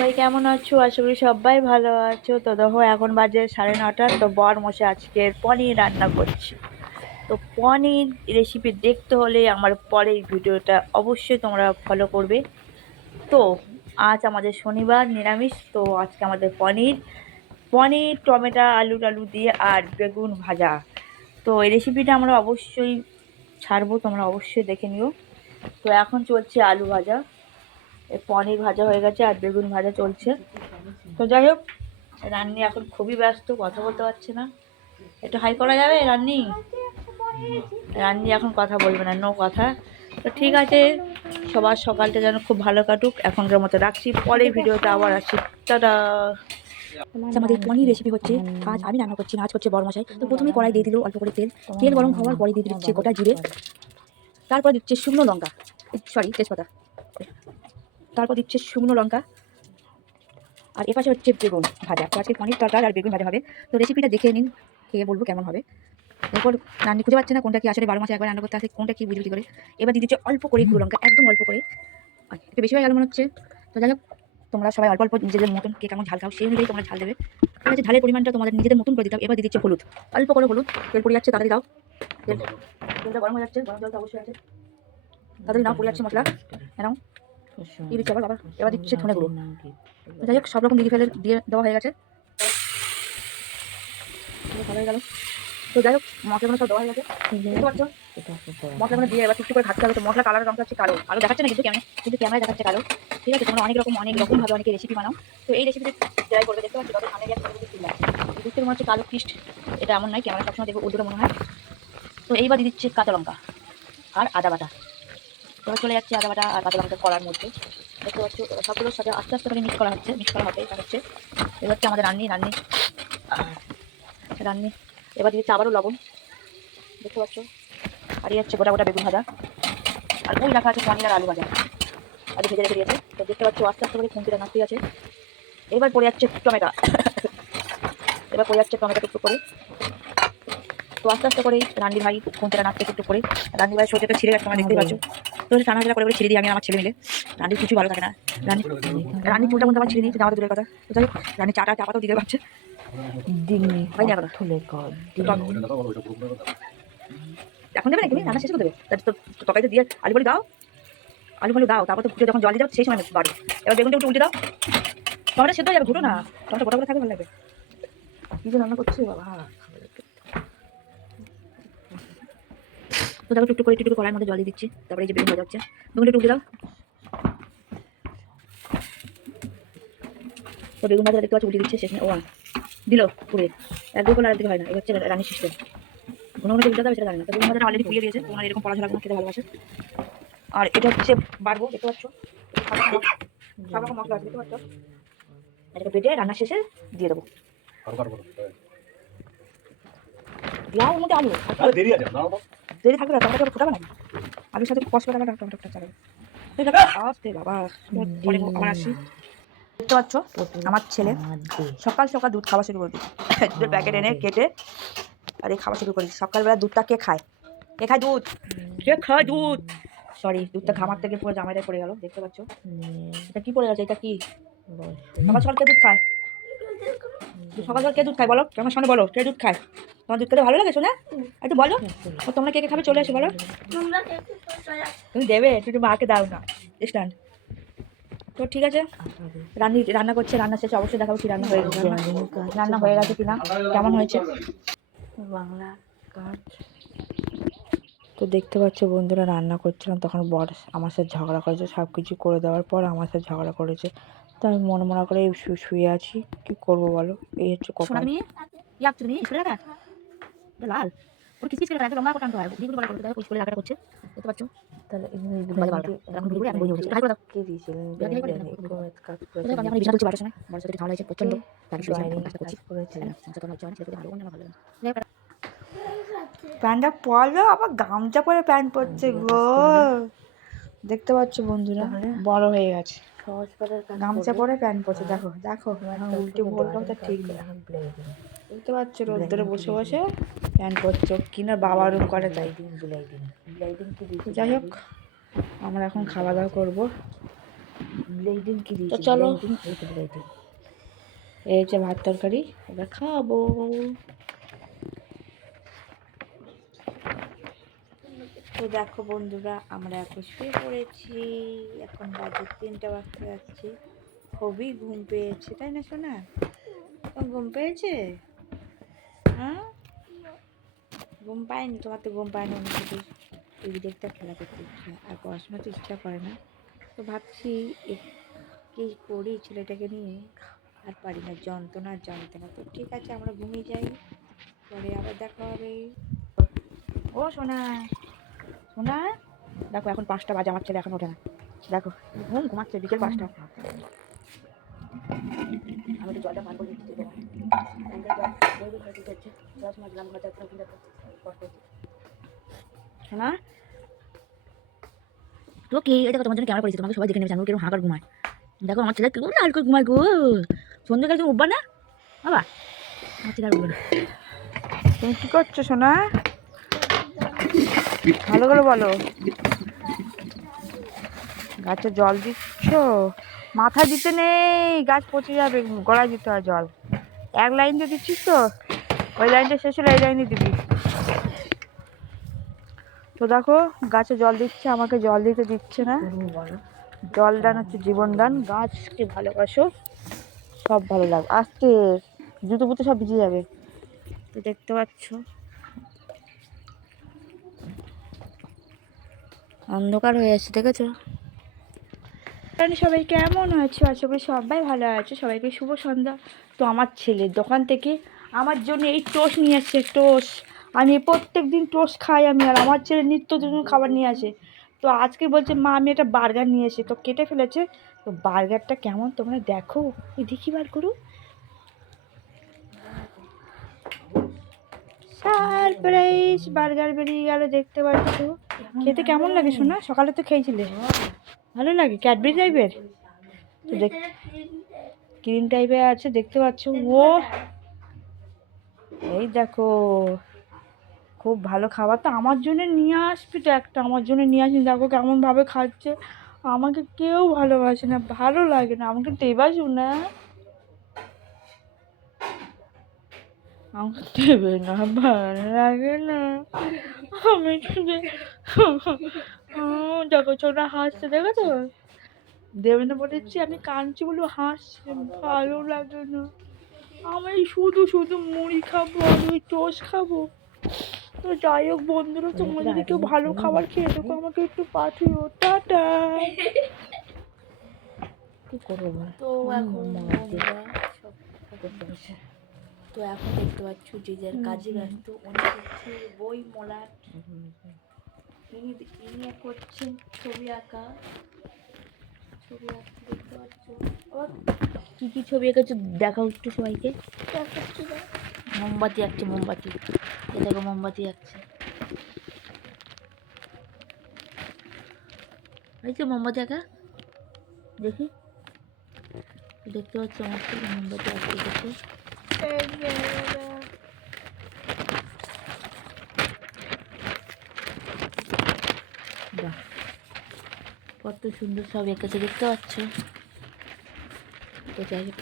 সবাই কেমন আছো? আশা করি সবাই ভালো আছো। তো দেখো এখন বাজে 9:30। তো বর মশাই আজকে পনির রান্না করছি। তো পনির রেসিপি দেখতে হলে আমার পরের ভিডিওটা অবশ্যই তোমরা ফলো করবে। তো আজ আমাদের শনিবার নিরামিষ, তো আজকে আমাদের পনির পনির টমেটো আলু টালু দিয়ে আর বেগুন ভাজা। তো এই রেসিপিটা আমরা অবশ্যই ছাড়বো, তোমরা অবশ্যই দেখে নিও। তো এখন চলছে আলু ভাজা, পনির ভাজা হয়ে গেছে আর বেগুন ভাজা চলছে। তো যাই হোক, রান্নি এখন খুবই ব্যস্ত, কথা বলতে পারছে না। একটু হাই করা যাবে রান্নি? রান্নি এখন কথা বলবে না, নো কথা। তো ঠিক আছে, সবার সকালটা যেন খুব ভালো কাটুক। এখনকার মতো রাখছি, পরে ভিডিওটা আবার আসছি। টাটা। আমাদের পনির রেসিপি হচ্ছে, আজ আমি রান্না করছি না, আজ করছে বড়মশাই। তো প্রথমে কড়াই দিয়ে দিল অল্প করে তেল। তেল গরম হওয়ার পরে দিয়ে দিচ্ছে গোটা জিরে, তারপর দিচ্ছে শুকনো লঙ্কা, তেজপাতা, তারপর দিচ্ছে শুকনো লঙ্কা। আর এপাশে হচ্ছে বেগুন ভাজা। তো আজকে পনির তরকারি আর বেগুন ভাজা হবে। তো রেসিপিটা দেখে নিন, খেয়ে বলবো কেমন হবে। এরপর রান্নি খুঁজে পাচ্ছে না কোনটা কি, আসলে 12 মাসে একবার রান্না করতে আসে, কোনটা কি বুঝে করে। এবার দিয়ে দিচ্ছে অল্প করে গুঁড়ো লঙ্কা, একদম অল্প করে, একটু বেশি হয়ে গেল মনে হচ্ছে। তো যাই হোক, তোমরা সবাই অল্প অল্প নিজেদের মতন কে কেমন ঝাল খাও সেই অনুযায়ী তোমরা ঝাল দেবে। ঠিক আছে, ঝালের পরিমাণটা তোমাদের নিজেদের মতন করে দিতে হবে। এবার দিয়ে দিচ্ছে হলুদ, অল্প করে হলুদ। তেল পড়ে যাচ্ছে, তাড়াতাড়ি দাও। তেলটা গরম হয়ে যাচ্ছে, গরম জল তো অবশ্যই আছে, তাড়াতাড়ি নাও, পড়ে যাচ্ছে মশলা। নাও, দিয়ে দিচ্ছে আবার। এবার দিচ্ছে ধনে গুঁড়ো। যাই হোক, সব রকম দিয়ে দেওয়া হয়ে গেছে, ভালো হয়ে গেল। তো যাই হোক, মশলাগুলো সব দেওয়া হয়ে গেছে, বুঝতে পারছো? মশলাগুলো দিয়ে এবার টুকটুক করে ভাজতে হবে। তো মশলা কালারের রঙটা হচ্ছে কালো, আলো দেখাচ্ছে না কিন্তু ক্যামেরায় দেখাচ্ছে কালো। ঠিক আছে, তোমরা অনেক রকম ভাবে অনেকে রেসিপি বানাও। তো এই রেসিপিতে ট্রাই করবে, দেখতে পাচ্ছি তবে সামনে গিয়ে দেখতে মনে হচ্ছে কালো ফিস্ট। এটা এমন নয়, ক্যামেরা সবসময় দেখবো উল্টো মনে হয়। তো এইবার দিয়ে দিচ্ছে কাঁচা লঙ্কা আর আদা বাটা। এবার চলে যাচ্ছে আদা বাটা আর কাঁচা লঙ্কা করার মধ্যে, দেখতে পাচ্ছ সবগুলোর সাথে আস্তে আস্তে করে মিক্স করা হবে। এটা হচ্ছে এবার হচ্ছে আমাদের রান্নি। এবার দিচ্ছে আবারও লবণ, দেখতে পাচ্ছ। আর যাচ্ছে গোটা গোটা বেগুন ভাজা, আর ওই রাখা আছে পনির আর আলু ভাজা, আলু ভেজে রেখে দিয়েছে। তো দেখতে পাচ্ছ আস্তে আস্তে করে খুঁটিটা নাচতে আছে। এবার পড়ে যাচ্ছে টমেটো, টুকটু করে। তো আস্তে আস্তে করে রান্নি ভাই খুঁটিটা নাচতে টুকটু করে। রান্নি ভাই সোজাটা ছিঁড়ে গেছে, তোমরা দেখতেই পাচ্ছ। তো টানা করে ছিঁড়ে দিই আমি আমার ছেলে মিলে। রান্নির কিছু ভালো থাকে না, রান্নি চুলটা মধ্যে আমার ছিঁড়ে দিয়েছে, জামাতে দূরের কথা। তো যাই হোক, রান্নি চা পাতাও দিতে পারছে। এখন দেবে না, তুমি রান্না শেষ করে দেবে। তরকারিতে দিয়ে আলু দাও, তারপর তো ফুটে যখন জল দিয়ে যাবে সেই সময় বাড়ি। এবার বেগুনটা একটু উল্টে দাও, টমেটো সেদ্ধ হয়ে যাবে, ঘুটো না, টমেটো গোটা থাকবে, ভালো লাগবে। কি যে রান্না করছে বাবা। তো দেখো, টুকটুক করে কড়াইয়ের মধ্যে জল দিয়ে দিচ্ছি, তারপরে এই যে বেগুন ভাজা হচ্ছে, বেগুনটা একটু উল্টে দাও। তো বেগুন ভাজা দেখতে পাচ্ছি উল্টে দিচ্ছে, শেষ ও দিল পুড়ে, একদিকে করলে আরেকদিকে হয় না। এবার হচ্ছে রান্নির সিস্টেম, ঘন ঘন উল্টে দেবে সেটা জানি না। তো বেগুন ভাজাটা অলরেডি পুড়িয়ে দিয়েছে, তোমার এরকম পড়াশোনা খেতে ভালোবাসে। আর এটা হচ্ছে বাড়বো, দেখতে পাচ্ছ সব রকম মশলা আছে, দেখতে পাচ্ছ। এটাকে বেটে রান্না শেষে দিয়ে দেবো। লাউ মধ্যে আলু দেরি থাকবে না, টমেটো ফোটাবে না, আলুর সাথে কষ করে আবার টমেটোটা চালাবে। আসতে বাবা, আবার আসি। দেখতে পাচ্ছ আমার ছেলে সকাল সকাল দুধ খাওয়া শুরু করে দিচ্ছে, দুধের প্যাকেট এনে কেটে আর এই খাওয়া শুরু করে দিচ্ছে। সকালবেলা দুধটা কে খায়? দুধ সরি, দুধটা খামার থেকে পুরো জামাইটা পড়ে গেল, দেখতে পাচ্ছ। এটা কি পড়ে গেছে? এটা কি সকাল সকাল কে দুধ খায়? কে দুধ খায় বলো, তোমার সামনে বলো, কে দুধ খায়? তোমার দুধ খেতে ভালো লাগে শোনা? একটু বলো, তোমরা কে কে খাবে চলে এসে বলো। তুমি দেবে, একটু মাকে দাও না স্ট্যান্ড। তো ঠিক আছে, রান্না করছে, রান্না শেষে অবশ্যই দেখাবো কি রান্না হয়ে গেছে, রান্না হয়ে গেছে কিনা, কেমন হয়েছে বাংলা কাজ। তো দেখতে পাচ্ছ বন্ধুরা, রান্না করছিলাম তখন বর আমার সাথে ঝগড়া করেছে, সব কিছু করে দেওয়ার পর আমার সাথে ঝগড়া করেছে। তো আমি মনে করে শুয়ে আছি, কি করবো বলো, এই হচ্ছে কখন। লাল ওর কিসকিস করে একদম লম্বা করে টানতে হয়, দিগুলো বড় করে দেয়, ওই স্কুলে লাগাটা করছে, দেখতে পাচ্ছ। তাহলে এখন ঘুরে আমি বই হচ্ছে, হাই করে দাও, কে দিয়েছিলেন কাজ করে আমি এখন বিছানা তুলছি 12টার সময়, বড় সাথে ঝামেলা হয়েছে প্রচন্ড, তাই শুয়ে আমি কাজটা করছি সংসার করা হচ্ছে অনেক, সেটা ভালো অন্য ভালো না। প্যান্টটা পরলো আবার গামছা পরে প্যান্ট পরছে গো, দেখতে পাচ্ছ বন্ধুরা, বড় হয়ে গেছে, গামছা পরে প্যান্ট পরছে। দেখো দেখো, উল্টে বললাম তো ঠিক না, দেখতে পাচ্ছ রোদ্দুরে বসে বসে প্যান্ট পরছে, কিনা বাবা রুম করে তাই। যাই হোক, আমরা এখন খাওয়া দাওয়া করবো। ব্লেডিং কি দিয়েছি? চলো। ব্লেডিং, এই তো ব্লেডিং। এই হচ্ছে ভাত তরকারি, এবার খাবো। তো দেখো বন্ধুরা, আমরা এখন শুয়ে পড়েছি। এখন বাজে 3টা বাজতে যাচ্ছে। খুবই ঘুম পেয়েছে, তাই না সোনা? তোমার ঘুম পেয়েছে? হ্যাঁ, ঘুম পায়নি? তোমার তো ঘুম পায়নি, অন্য কিছু টিভি দেখতে আর খেলা করতে ইচ্ছা, আর পড়াশোনা তো ইচ্ছা করে না। তো ভাবছি কি করি ছেলেটাকে নিয়ে, আর পারি না, যন্ত্রণা যন্ত্রণা। তো ঠিক আছে, আমরা ঘুমিয়ে যাই, পরে আবার দেখা হবে। ও সোনা, সোনা, দেখো এখন 5টা বাজে, আমার ছেলে এখন ওঠে না। দেখো ঘুমাচ্ছে, বিকেল 5টা। আমি তো জলটা পান করে দিচ্ছি তোমার সোনা। তো কি এটা তোমার জন্য ক্যামেরা করেছি, তোমাকে সবাই দেখে নেবে, জানবো কিরকম হাঁকার ঘুমায়। দেখো আমার ছেলে কিরকম লাল করে ঘুমায় গো। সন্ধ্যাকাল তুমি উঠবা না বাবা? আমার ছেলে আর উঠবে না। তুমি কি করছো সোনা? ভালো করে বলো। গাছে জল দিচ্ছ? মাথা দিতে নেই, গাছ পচে যাবে, গলায় দিতে হয় জল। এক লাইন দিয়ে দিচ্ছিস তো, ওই লাইনটা শেষ হলে এই লাইনে দিবি। তো দেখো গাছে জল দিচ্ছে, আমাকে জল দিতে দিচ্ছে না। জল দান হচ্ছে জীবন দান, গাছকে ভালোবাসো, সব ভালো লাগবে। আস্তে, জুতো পুতো সব ভিজে যাবে। তো দেখতে পাচ্ছ অন্ধকার হয়ে আসছে, দেখেছো? সবাই কেমন আছো? আশা করি সবাই ভালো আছো। সবাইকে শুভ সন্ধ্যা। তো আমার ছেলের দোকান থেকে আমার জন্য এই টোস্ট নিয়ে আসছে, টোস্ট। আমি প্রত্যেক দিন টোস্ট খাই আমি, আর আমার ছেলে নিত্য দিন খাবার নিয়ে আসে। তো আজকে বলছে মা আমি একটা বার্গার নিয়ে এসে, তো কেটে ফেলেছে। তো বার্গারটা কেমন তোমরা দেখো, দেখি বার করু। সারপ্রাইজ বার্গার বেরিয়ে গেল, দেখতে পাচ্ছ। খেতে কেমন লাগে শোনা? সকালে তো খেয়েছিলে, ভালো লাগে? ক্যাডবেরি টাইপের, তো দেখ ক্রিম টাইপের আছে, দেখতে পাচ্ছ। ও এই দেখো, খুব ভালো খাবার। তো আমার জন্য নিয়ে আসবি তো একটা, আমার জন্য নিয়ে আসবি। দেখো কেমন ভাবে খাচ্ছে। আমাকে কেউ ভালোবাসে না, ভালো লাগে না, আমাকে দেবাসু না, আমাকে দেবে না, ভালো লাগে না। আমি দেখো ছোটা হাসছে, দেখেছো? দেবে না বলেছি, আমি কাঁদছি বলে হাসছে, ভালো লাগে না। আমি শুধু শুধু মুড়ি খাবো আর ওই টোস্ট খাবো। তো যাই হোক বন্ধুরা, তোমরা যদি কেউ ভালো খাবার খেয়ে থাকো আমাকে একটু পাঠিও। টাটা। কি করবো বল? তো এখন বন্ধুরা সব তো এখন দেখতে পাচ্ছ যে যার কাজে ব্যস্ত, উনি হচ্ছে বই মলাট, ইনি করছেন ছবি আঁকা। ছবি আঁকতে দেখতে পাচ্ছ। ও কি কি ছবি এঁকেছো দেখাও একটু সবাইকে। মোমবাতি আঁকছে, মোমবাতি। এ দেখো মোমবাতি আঁকছে, এই যে মোমবাতি আঁকা, দেখি। দেখতে পাচ্ছ আমার ছেলে মোমবাতি আঁকতে দেখো। বাহ, কত সুন্দর সব এঁকেছে, দেখতে পাচ্ছ। তো যাই হোক,